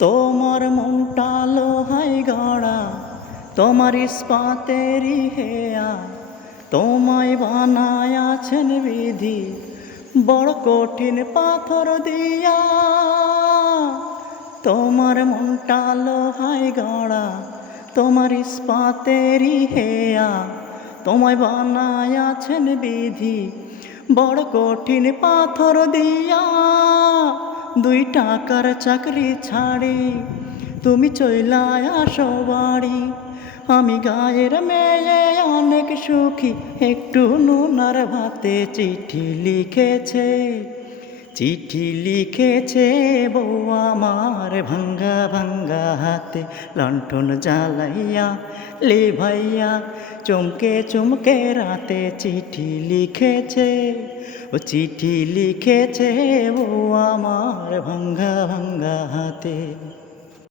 তোমার মনটা লোহায় গড়া, তোমার ইস্পাতেরই হেয়া, তোমায় বানায় আছেন বিধি বড় কঠিন পাথর দিয়া। তোমার মনটা লোহায় গড়া, তোমার ইস্পাতেরই হেয়া, তোমায় বানায় আছেন বিধি বড় কঠিন পাথর দিয়া। 2 টাকার চাকরি ছাড়ি তুমি চইলা আসো বাড়ি, আমি গায়ের মেয়ে অনেক সুখী, একটু নুন আর ভাতে চিঠি লিখেছে, চিঠি লিখেছে বউ আমার ভাঙ্গা ভাঙ্গা হাতে লণ্ঠন জ্বালাইয়া ভাইয়া চমকে চমকে রাতে চিঠি লিখেছে, ও চিঠি লিখেছে বউ আমার ভাঙ্গা ভাঙ্গা হাতে।